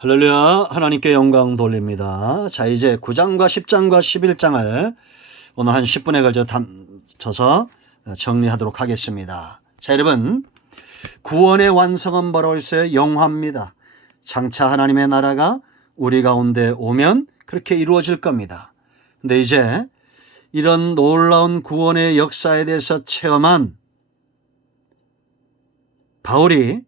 할렐루야, 하나님께 영광 돌립니다. 자, 이제 9장과 10장과 11장을 오늘 한 10분에 걸쳐서 정리하도록 하겠습니다. 자, 여러분, 구원의 완성은 바로 있어요. 영화입니다. 장차 하나님의 나라가 우리 가운데 오면 그렇게 이루어질 겁니다. 근데 이제 이런 놀라운 구원의 역사에 대해서 체험한 바울이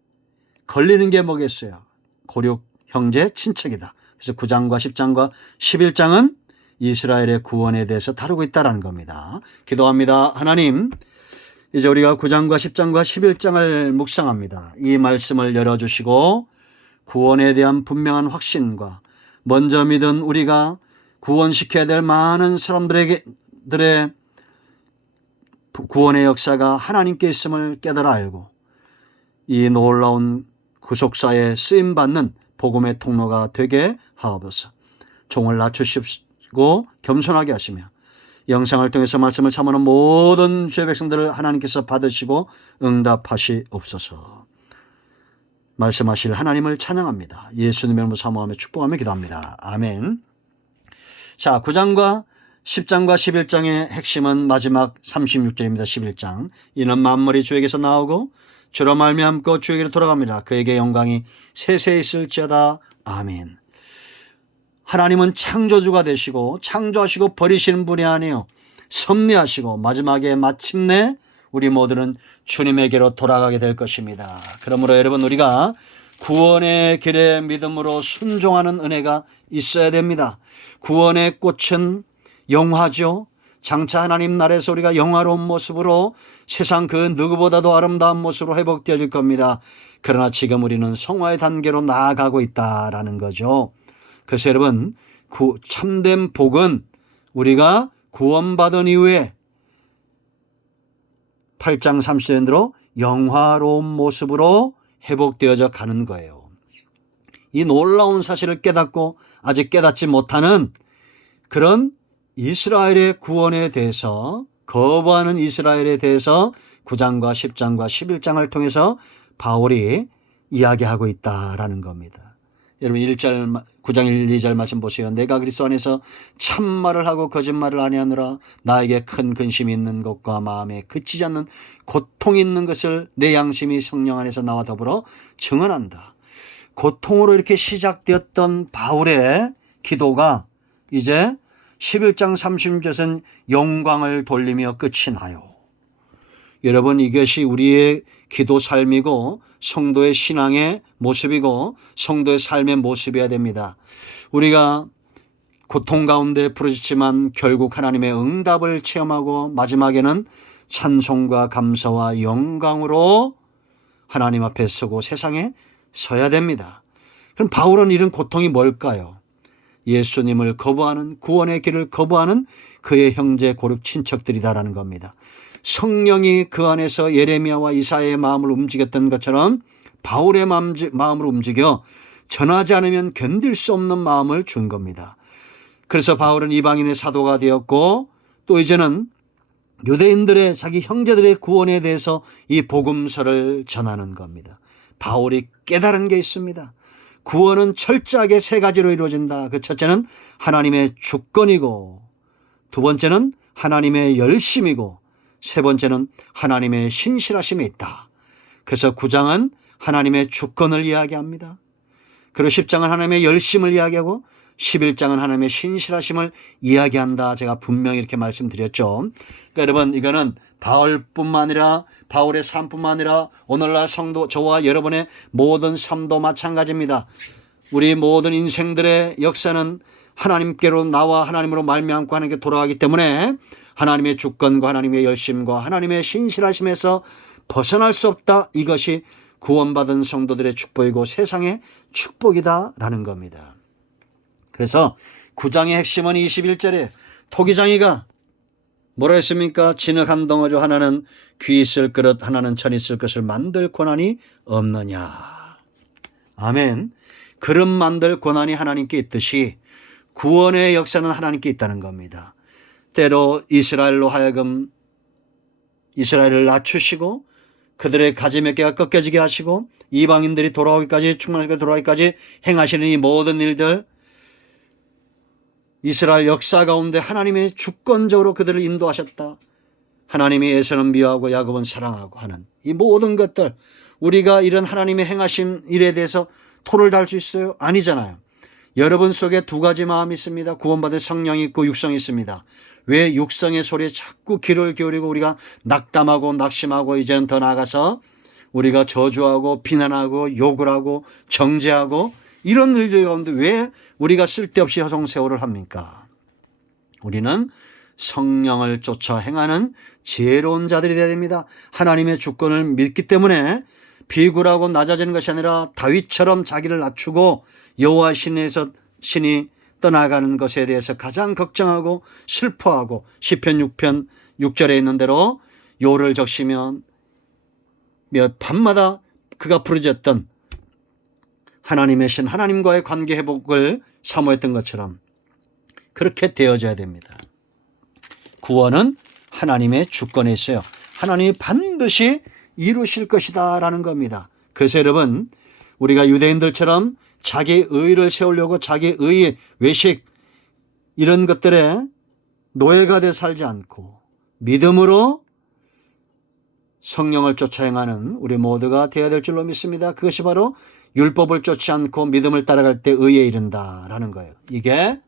걸리는 게 뭐겠어요? 고륙 형제 친척이다. 그래서 9장과 10장과 11장은 이스라엘의 구원에 대해서 다루고 있다는 겁니다. 기도합니다. 하나님, 이제 우리가 9장과 10장과 11장을 묵상합니다. 이 말씀을 열어주시고 구원에 대한 분명한 확신과 먼저 믿은 우리가 구원시켜야 될 많은 사람들의 구원의 역사가 하나님께 있음을 깨달아 알고 이 놀라운 구속사에 쓰임받는 복음의 통로가 되게 하옵소서. 종을 낮추시고 겸손하게 하시며 영상을 통해서 말씀을 참으는 모든 주의 백성들을 하나님께서 받으시고 응답하시옵소서. 말씀하실 하나님을 찬양합니다. 예수님의 이름으로 사모하며 축복하며 기도합니다. 아멘. 자, 9장과 10장과 11장의 핵심은 마지막 36절입니다. 11장. 이는 만물이 주에게서 나오고 주로 말미암고 주에게로 돌아갑니다. 그에게 영광이 세세히 있을지어다. 아멘. 하나님은 창조주가 되시고 창조하시고 버리시는 분이 아니에요. 섭리하시고 마지막에 마침내 우리 모두는 주님에게로 돌아가게 될 것입니다. 그러므로 여러분, 우리가 구원의 길에 믿음으로 순종하는 은혜가 있어야 됩니다. 구원의 꽃은 영화죠. 장차 하나님 나라에서 우리가 영화로운 모습으로 세상 그 누구보다도 아름다운 모습으로 회복되어질 겁니다. 그러나 지금 우리는 성화의 단계로 나아가고 있다라는 거죠. 그래서 여러분, 참된 복은 우리가 구원받은 이후에 8장 30절대로 영화로운 모습으로 회복되어져 가는 거예요. 이 놀라운 사실을 깨닫고 아직 깨닫지 못하는 그런 이스라엘의 구원에 대해서, 거부하는 이스라엘에 대해서 9장과 10장과 11장을 통해서 바울이 이야기하고 있다라는 겁니다. 여러분, 9장 1, 2절 말씀 보세요. 내가 그리스도 안에서 참말을 하고 거짓말을 아니하느라 나에게 큰 근심이 있는 것과 마음에 그치지 않는 고통이 있는 것을 내 양심이 성령 안에서 나와 더불어 증언한다. 고통으로 이렇게 시작되었던 바울의 기도가 이제 11장 30절은 영광을 돌리며 끝이 나요. 여러분, 이것이 우리의 기도 삶이고 성도의 신앙의 모습이고 성도의 삶의 모습이어야 됩니다. 우리가 고통 가운데 부르짖지만 결국 하나님의 응답을 체험하고 마지막에는 찬송과 감사와 영광으로 하나님 앞에 서고 세상에 서야 됩니다. 그럼 바울은 이런 고통이 뭘까요? 예수님을 거부하는, 구원의 길을 거부하는 그의 형제 고륙 친척들이다라는 겁니다. 성령이 그 안에서 예레미야와 이사야의 마음을 움직였던 것처럼 바울의 마음을 움직여 전하지 않으면 견딜 수 없는 마음을 준 겁니다. 그래서 바울은 이방인의 사도가 되었고 또 이제는 유대인들의, 자기 형제들의 구원에 대해서 이 복음서를 전하는 겁니다. 바울이 깨달은 게 있습니다. 구원은 철저하게 세 가지로 이루어진다. 그 첫째는 하나님의 주권이고, 두 번째는 하나님의 열심이고, 세 번째는 하나님의 신실하심이 있다. 그래서 9장은 하나님의 주권을 이야기합니다. 그리고 10장은 하나님의 열심을 이야기하고 11장은 하나님의 신실하심을 이야기한다. 제가 분명히 이렇게 말씀드렸죠. 그러니까 여러분, 이거는 바울뿐만 아니라, 바울의 삶뿐만 아니라 오늘날 성도, 저와 여러분의 모든 삶도 마찬가지입니다. 우리 모든 인생들의 역사는 하나님께로 나와 하나님으로 말미암고 하나님께 돌아가기 때문에 하나님의 주권과 하나님의 열심과 하나님의 신실하심에서 벗어날 수 없다. 이것이 구원받은 성도들의 축복이고 세상의 축복이다라는 겁니다. 그래서 9장의 핵심은 21절에 토기장이가 뭐라 했습니까? 진흙 한 덩어리 하나는 귀 있을 그릇 하나는 천 있을 것을 만들 권한이 없느냐. 아멘. 그릇 만들 권한이 하나님께 있듯이 구원의 역사는 하나님께 있다는 겁니다. 때로 이스라엘로 하여금 이스라엘을 낮추시고 그들의 가지 몇 개가 꺾여지게 하시고 이방인들이 돌아오기까지, 충만하게 돌아오기까지 행하시는 이 모든 일들, 이스라엘 역사 가운데 하나님의 주권적으로 그들을 인도하셨다. 하나님이 에서는 미워하고 야곱은 사랑하고 하는 이 모든 것들, 우리가 이런 하나님의 행하신 일에 대해서 토를 달 수 있어요? 아니잖아요. 여러분 속에 두 가지 마음이 있습니다. 구원받은 성령이 있고 육성이 있습니다. 왜 육성의 소리에 자꾸 귀를 기울이고 우리가 낙담하고 낙심하고, 이제는 더 나아가서 우리가 저주하고 비난하고 욕을 하고 정죄하고 이런 일들 가운데 왜 우리가 쓸데없이 허송세월을 합니까? 우리는 성령을 쫓아 행하는 지혜로운 자들이 되어야 됩니다. 하나님의 주권을 믿기 때문에 비굴하고 낮아지는 것이 아니라 다윗처럼 자기를 낮추고 여호와 신에서 신이 떠나가는 것에 대해서 가장 걱정하고 슬퍼하고, 시편 6편 6절에 있는 대로 요를 적시면 밤마다 그가 부르짖었던 하나님의 신, 하나님과의 관계 회복을 사모했던 것처럼 그렇게 되어져야 됩니다. 구원은 하나님의 주권에 있어요. 하나님이 반드시 이루실 것이다 라는 겁니다. 그래서 여러분, 우리가 유대인들처럼 자기 의를 세우려고 자기 의의 외식 이런 것들에 노예가 돼 살지 않고 믿음으로 성령을 쫓아 행하는 우리 모두가 되어야 될 줄로 믿습니다. 그것이 바로 율법을 쫓지 않고 믿음을 따라갈 때 의에 이른다라는 거예요. 이게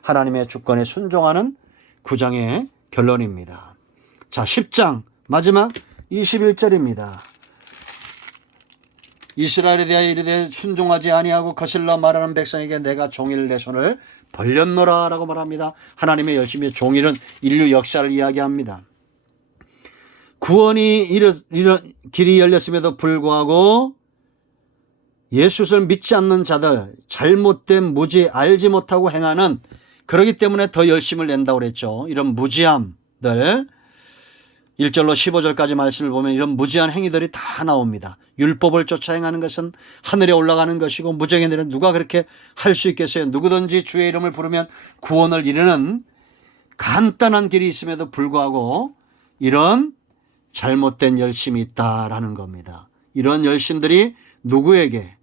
하나님의 주권에 순종하는 9장의 결론입니다. 자, 10장 마지막 21절입니다. 이스라엘에 대하여 이르되 순종하지 아니하고 거슬러 말하는 백성에게 내가 종일 내 손을 벌렸노라 라고 말합니다. 하나님의 열심히 종일은 인류 역사를 이야기합니다. 구원이 길이 열렸음에도 불구하고 예수를 믿지 않는 자들, 잘못된 무지, 알지 못하고 행하는, 그러기 때문에 더 열심을 낸다고 그랬죠. 이런 무지함들, 1절로 15절까지 말씀을 보면 이런 무지한 행위들이 다 나옵니다. 율법을 쫓아 행하는 것은 하늘에 올라가는 것이고, 무정의 내는 누가 그렇게 할 수 있겠어요? 누구든지 주의 이름을 부르면 구원을 이루는 간단한 길이 있음에도 불구하고 이런 잘못된 열심이 있다라는 겁니다. 이런 열심들이 누구에게?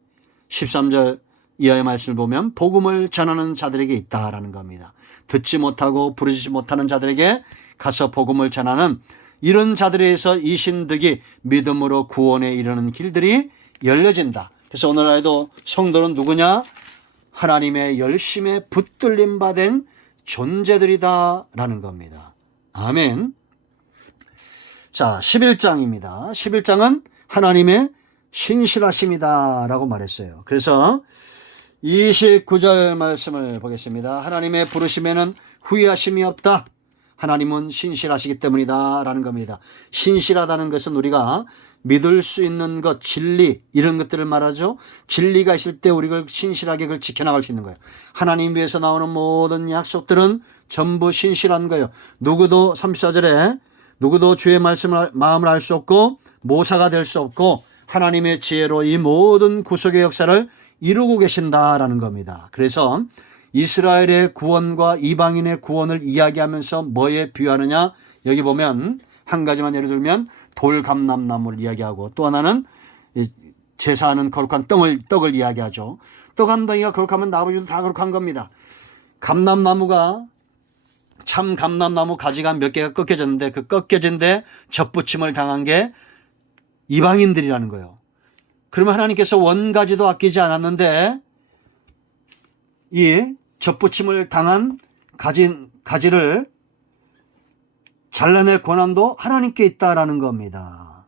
13절 이하의 말씀을 보면 복음을 전하는 자들에게 있다라는 겁니다. 듣지 못하고 부르지 못하는 자들에게 가서 복음을 전하는 이런 자들에 의해서 이 신득이 믿음으로 구원에 이르는 길들이 열려진다. 그래서 오늘날에도 성도는 누구냐? 하나님의 열심에 붙들림 받은 존재들이다라는 겁니다. 아멘. 자, 11장입니다. 11장은 하나님의 신실하심이다라고 말했어요. 그래서 29절 말씀을 보겠습니다. 하나님의 부르심에는 후회하심이 없다. 하나님은 신실하시기 때문이다 라는 겁니다. 신실하다는 것은 우리가 믿을 수 있는 것, 진리 이런 것들을 말하죠. 진리가 있을 때 우리가 신실하게 그걸 지켜나갈 수 있는 거예요. 하나님 위해서 나오는 모든 약속들은 전부 신실한 거예요. 누구도 34절에 누구도 주의 말씀을 마음을 알 수 없고 모사가 될 수 없고 하나님의 지혜로 이 모든 구속의 역사를 이루고 계신다라는 겁니다. 그래서 이스라엘의 구원과 이방인의 구원을 이야기하면서 뭐에 비유하느냐? 여기 보면 한 가지만 예를 들면 돌감람나무를 이야기하고, 또 하나는 제사하는 거룩한 떡을 이야기하죠. 떡 한 덩이가 거룩하면 나머지도 다 거룩한 겁니다. 감람나무가 참 감람나무 가지가 몇 개가 꺾여졌는데 그 꺾여진 데 접붙임을 당한 게 이방인들이라는 거예요. 그러면 하나님께서 원가지도 아끼지 않았는데 이 접붙임을 당한 가지를 잘라낼 권한도 하나님께 있다라는 겁니다.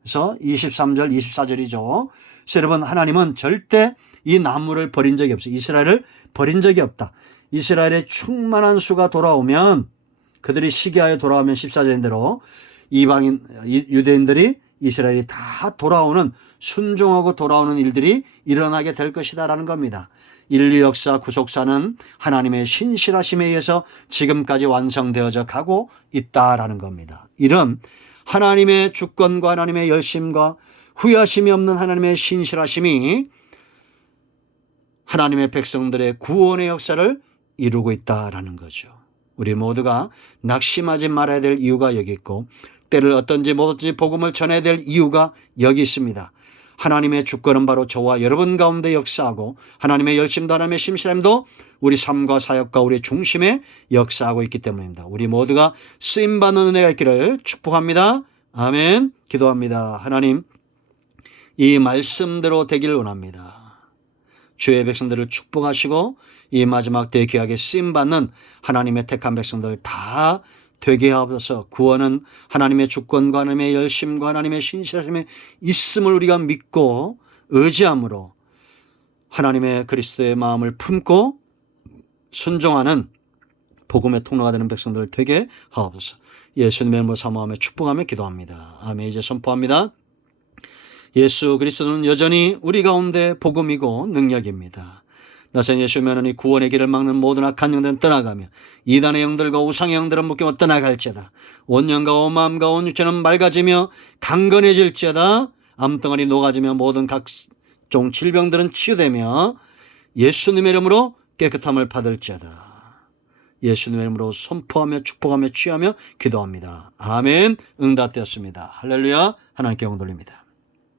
그래서 23절 24절이죠. 그래서 여러분, 하나님은 절대 이 나무를 버린 적이 없어요. 이스라엘을 버린 적이 없다. 이스라엘의 충만한 수가 돌아오면, 그들이 시기하여 돌아오면 14절인 대로 이방인 유대인들이 이스라엘이 다 돌아오는, 순종하고 돌아오는 일들이 일어나게 될 것이다라는 겁니다. 인류 역사 구속사는 하나님의 신실하심에 의해서 지금까지 완성되어져 가고 있다라는 겁니다. 이런 하나님의 주권과 하나님의 열심과 후회하심이 없는 하나님의 신실하심이 하나님의 백성들의 구원의 역사를 이루고 있다라는 거죠. 우리 모두가 낙심하지 말아야 될 이유가 여기 있고, 때를 어떤지 뭐든지 복음을 전해야 될 이유가 여기 있습니다. 하나님의 주권은 바로 저와 여러분 가운데 역사하고 하나님의 열심도 하나님의 심실함도 우리 삶과 사역과 우리의 중심에 역사하고 있기 때문입니다. 우리 모두가 쓰임받는 은혜가 있기를 축복합니다. 아멘. 기도합니다. 하나님, 이 말씀대로 되기를 원합니다. 주의 백성들을 축복하시고 이 마지막 때 귀하게 쓰임받는 하나님의 택한 백성들 다 되게 하옵소서. 구원은 하나님의 주권과 하나님의 열심과 하나님의 신실하심에 있음을 우리가 믿고 의지함으로 하나님의 그리스도의 마음을 품고 순종하는 복음의 통로가 되는 백성들 되게 하옵소서. 예수님의 이름으로 사모하며 축복하며 기도합니다. 아멘. 이제 선포합니다. 예수 그리스도는 여전히 우리 가운데 복음이고 능력입니다. 나선 예수면은 이 구원의 길을 막는 모든 악한 영들은 떠나가며 이단의 영들과 우상의 영들은 묶여 떠나갈지어다. 온 영과 온 마음과 온 육체는 맑아지며 강건해질지어다. 암덩어리 녹아지며 모든 각종 질병들은 치유되며 예수님의 이름으로 깨끗함을 받을지어다. 예수님의 이름으로 선포하며 축복하며 취하며 기도합니다. 아멘. 응답되었습니다. 할렐루야. 하나님께 영광 돌립니다.